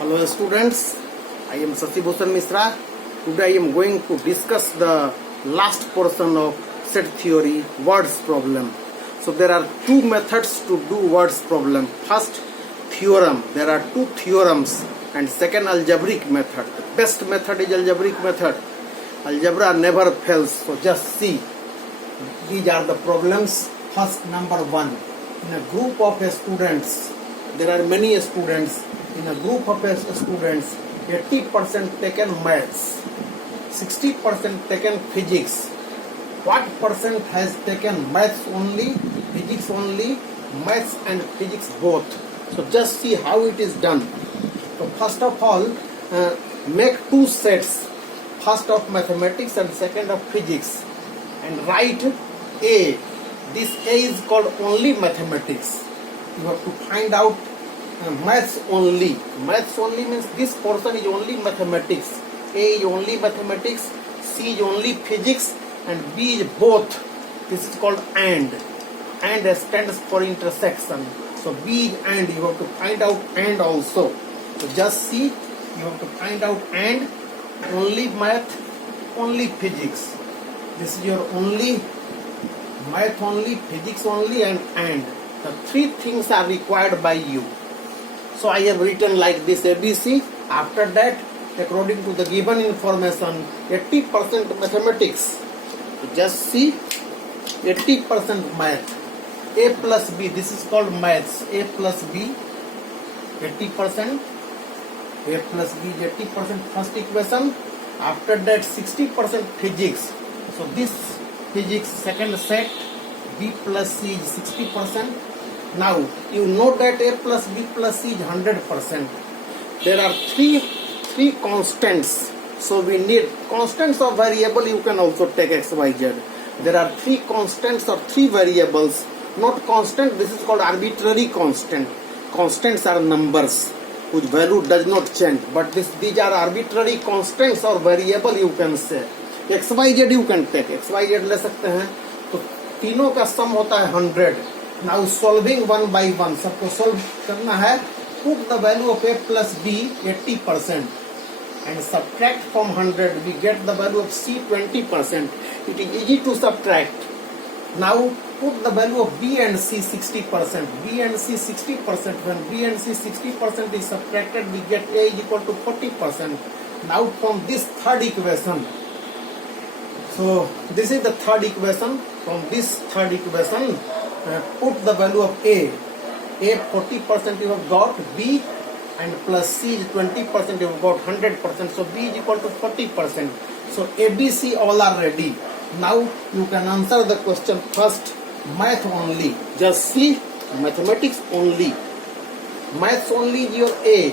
Hello students, I am Sasibhushan Misra. Today I am going to discuss the last portion of set theory words problem. So there are two methods to do words problem. First theorem, there are two theorems, and second algebraic method. The best method is algebraic method. Algebra never fails. So just see, these are the problems. First, number one, in a group of students, there are many students. In a group of students, 80% taken maths, 60% taken physics. What percent has taken maths only, physics only, maths and physics both? So just see how it is done. So first of all, make two sets, first of mathematics and second of physics, and write A. This A is called only mathematics. You have to find out maths only. Maths only means this portion is only mathematics. A is only mathematics, C is only physics, and B is both. This is called AND. AND stands for intersection. So B is AND. You have to find out AND also. So just see, you have to find out AND, only math, only physics. This is your only math only, physics only, and AND. The three things are required by you. So I have written like this ABC. After that, according to the given information, 80% mathematics. So just see, 80% math. A plus B, this is called maths. A plus B, 80%. A plus B is 80% first equation. After that, 60% physics. So this physics second set, B plus C is 60%. Now you know that A plus B plus C is 100%. There are three constants. So we need constants of variable. You can also take X, Y, Z. There are three constants or three variables. Not constant. This is called arbitrary constant. Constants are numbers whose value does not change. But these are arbitrary constants or variable. You can say X, Y, Z. You can take X, Y, Z ले सकते हैं. तो तीनों का सम होता है 100. Now solving one by one, सबको solve करना है. Put the value of A plus B 80% and subtract from 100. We get the value of C 20%. It is easy to subtract. Now put the value of B and C 60%. B and C 60%. When B and C 60% is subtracted, we get A is equal to 40%. Now from this third equation, so this is the third equation. From this third equation, put the value of A 40% you have got, B and plus C is 20% you have got 100%, so B is equal to 40%. So ABC all are ready. Now you can answer the question first, math only. Just see, mathematics only. Maths only is your A.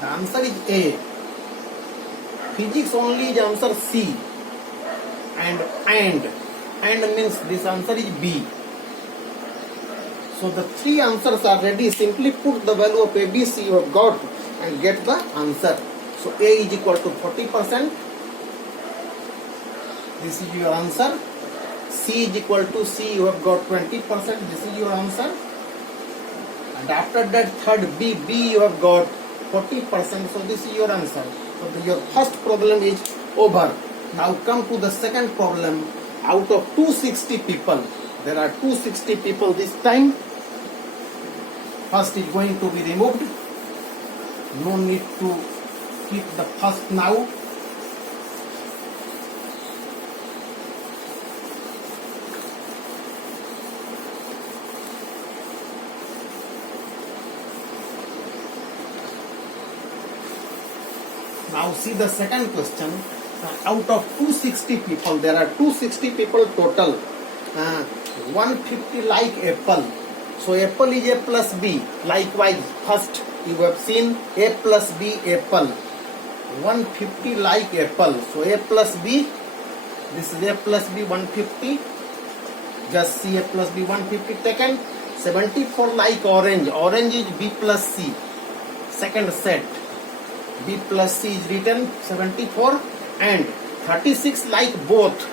The answer is A. Physics only is answer C. And means this answer is B. So the three answers are ready. Simply put the value of ABC you have got and get the answer. So A is equal to 40%. This is your answer. C is equal to C, you have got 20%. This is your answer. And after that third B you have got 40%. So this is your answer. So your first problem is over. Now come to the second problem. Out of 260 people, there are 260 people this time. First is going to be removed. No need to keep the first now. Now see the second question. Out of 260 people, there are 260 people total. 150 like apple. So apple is A plus B. Likewise, first you have seen A plus B apple. 150 like apple. So A plus B. This is A plus B 150. Just see A plus B 150 taken. 74 like orange. Orange is B plus C. Second set. B plus C is written 74. And 36 like both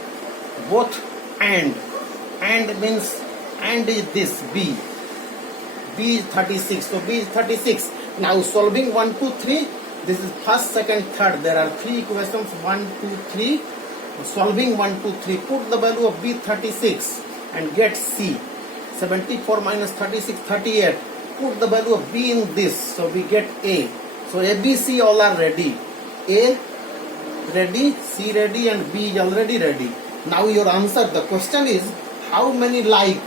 and means and is this B. B is 36. So B is 36. Now solving 1, 2, 3. This is first, second, third. There are 3 equations. 1, 2, 3. Solving 1, 2, 3. Put the value of B 36 and get C. 74 minus 36, 38. Put the value of B in this. So we get A. So A, B, C all are ready. A ready, C ready, and B is already ready. Now your answer. The question is how many like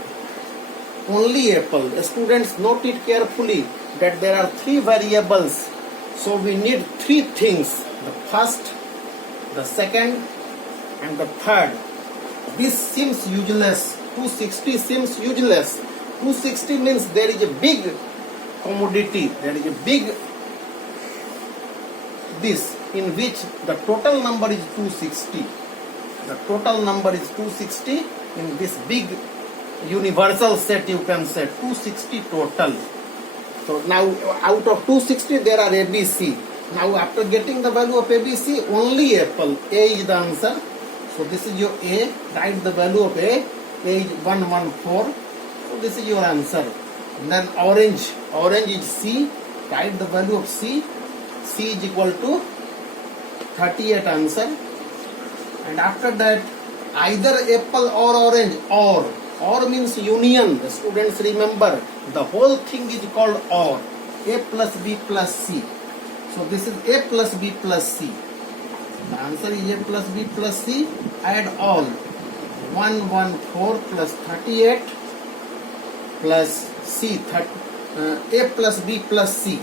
only apple. Students, note it carefully that there are 3 variables. So we need 3 things. The first, the second, and the third. This seems useless. 260 seems useless. 260 means there is a big commodity. There is a big this in which the total number is 260. The total number is 260 in this big universal set, you can say 260 total. So now out of 260 there are ABC. Now after getting the value of ABC, only apple. A is the answer. So this is your A. Write the value of A. A is 114. So this is your answer. And then orange. Orange is C. Write the value of C. C is equal to 38 answer. And after that, either apple or orange. Or means union. The students remember, the whole thing is called OR. A plus B plus C. So this is A plus B plus C. The answer is A plus B plus C. Add all. 114 plus 38 plus C. A plus B plus C.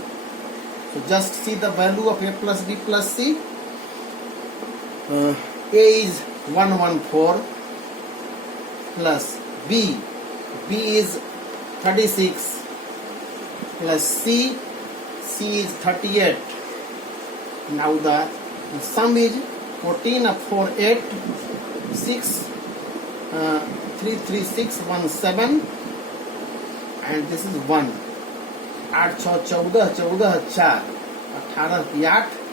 So just see the value of A plus B plus C. A is 114 plus B is 36 plus C is 38. Now the sum is 14 of 4, 8, 6, 3, 3, 6, 1, 7, and this is 1. 8, 6, 14, 14, 4, 18, 8,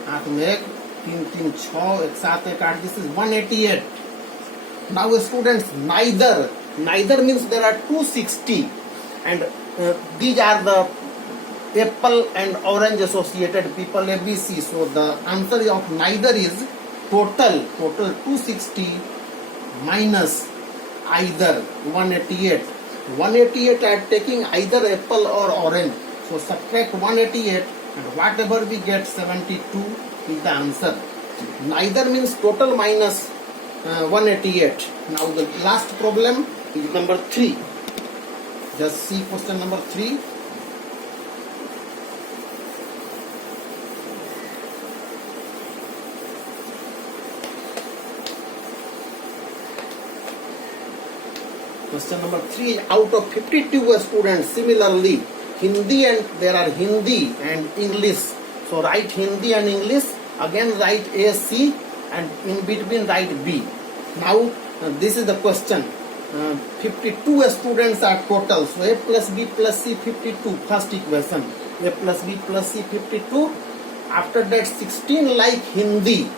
8 में 1, 3, 3, 6, 1, 7, 1, 8. This is 188. Now students, neither means there are 260, and these are the apple and orange associated people, ABC. So the answer of neither is total 260 minus either 188. 188 are taking either apple or orange. So subtract 188 and whatever we get, 72 is the answer. Neither means total minus 188. Now the last problem is number 3. Just see question number 3. Question number 3. Out of 52 students, similarly, Hindi and there are Hindi and English. So write Hindi and English. Again write A, C, and in between write B. Now this is the question. 52 students are total. So A plus B plus C 52. First equation. A plus B plus C 52. After that 16 like Hindi.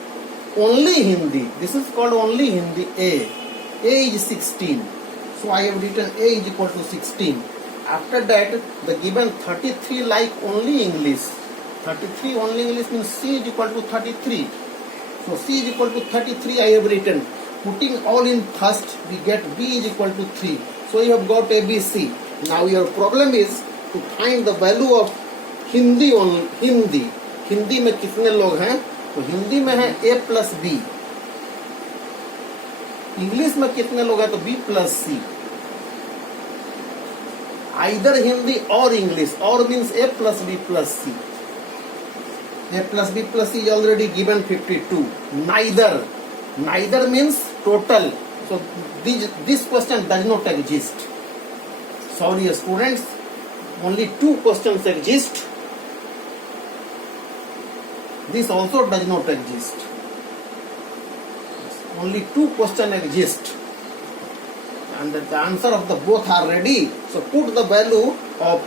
Only Hindi. This is called only Hindi. A is 16. So I have written A is equal to 16. After that, the given 33 like only English. 33 only English means C is equal to 33. So C is equal to 33 I have written. Putting all in first, we get B is equal to 3. So you have got ABC. Now your problem is to find the value of Hindi on Hindi. Hindi में कितने लोग हैं? तो हिंदी में है A plus B. English में कितने लोग हैं? तो B plus C. Either Hindi or English. Or means A plus B plus C. A plus B plus C is already given 52. Neither means total. So this question does not exist. Sorry students, only 2 questions exist. This also does not exist. Only 2 questions exist. And the answer of the both are ready. So put the value of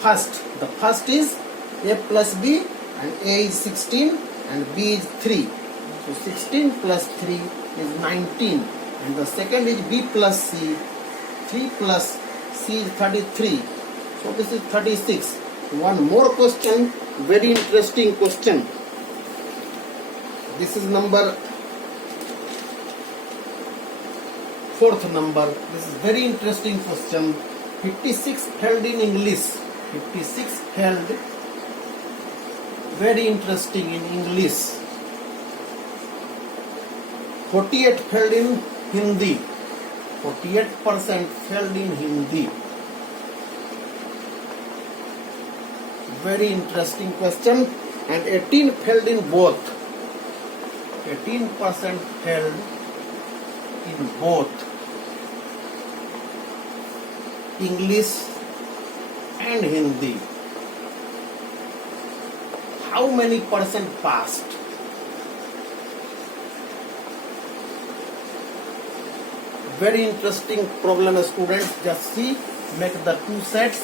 first. The first is A plus B, and A is 16 and B is 3. So 16 plus 3 is 19. And the second is B plus C. 3 plus C is 33. So this is 36. one more question, very interesting question. This is number fourth number. This is very interesting question. 56 held in English. 56 held. Very interesting in English. 48 held in Hindi. 48% held in Hindi. Very interesting question. And 18 held in both. 18% held in both English and Hindi. How many percent passed? Very interesting problem, students. Just see, make the two sets,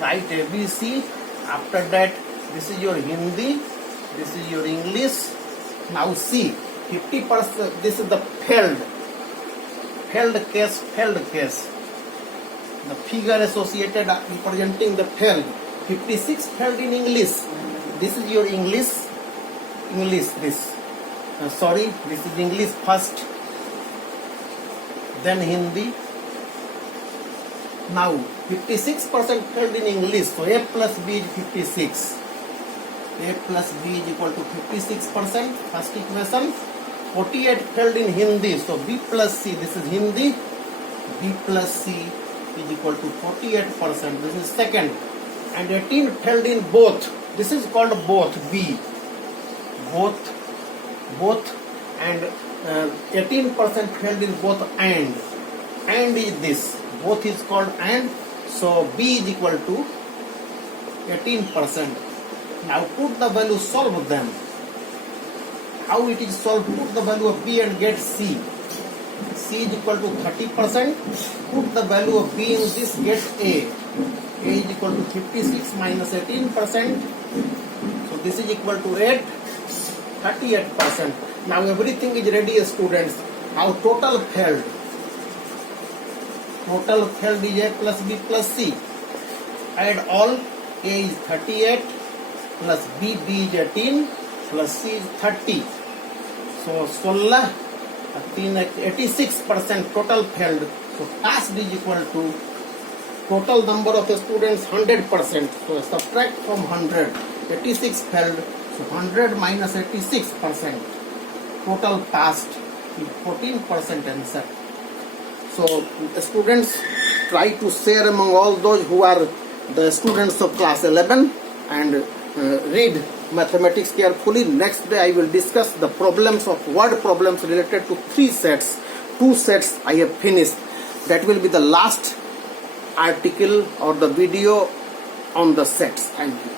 write ABC. After that, this is your Hindi, this is your English. Now see, 50%, this is the held case. The figure associated representing the held. 56 held in English. This is your English, this. Sorry, this is English first, then Hindi. Now 56% held in English, so A plus B is 56. A plus B is equal to 56%, first equation. 48 held in Hindi, so B plus C, this is Hindi. B plus C is equal to 48%, this is second. And 18 held in both, this is called both, B. Both and 18% held in both and is this. Both is called and, so B is equal to 18%. Now put the value, solve them. How it is solved? Put the value of B and get C. C is equal to 30%. Put the value of B in this, get A. A is equal to 56 minus 18%. So this is equal to 38%. Now everything is ready, students. Now total held. Total held is A plus B plus C. Add all. A is 38 plus B is 18 plus C is 30. So 86% total held. So passed is equal to total number of students 100%. So subtract from 100. 86 held. So 100 minus 86%. Total passed is 14% answer. So students, try to share among all those who are the students of class 11 and read mathematics carefully. Next day I will discuss the problems of word problems related to 3 sets. 2 sets I have finished. That will be the last article or the video on the sets. Thank you.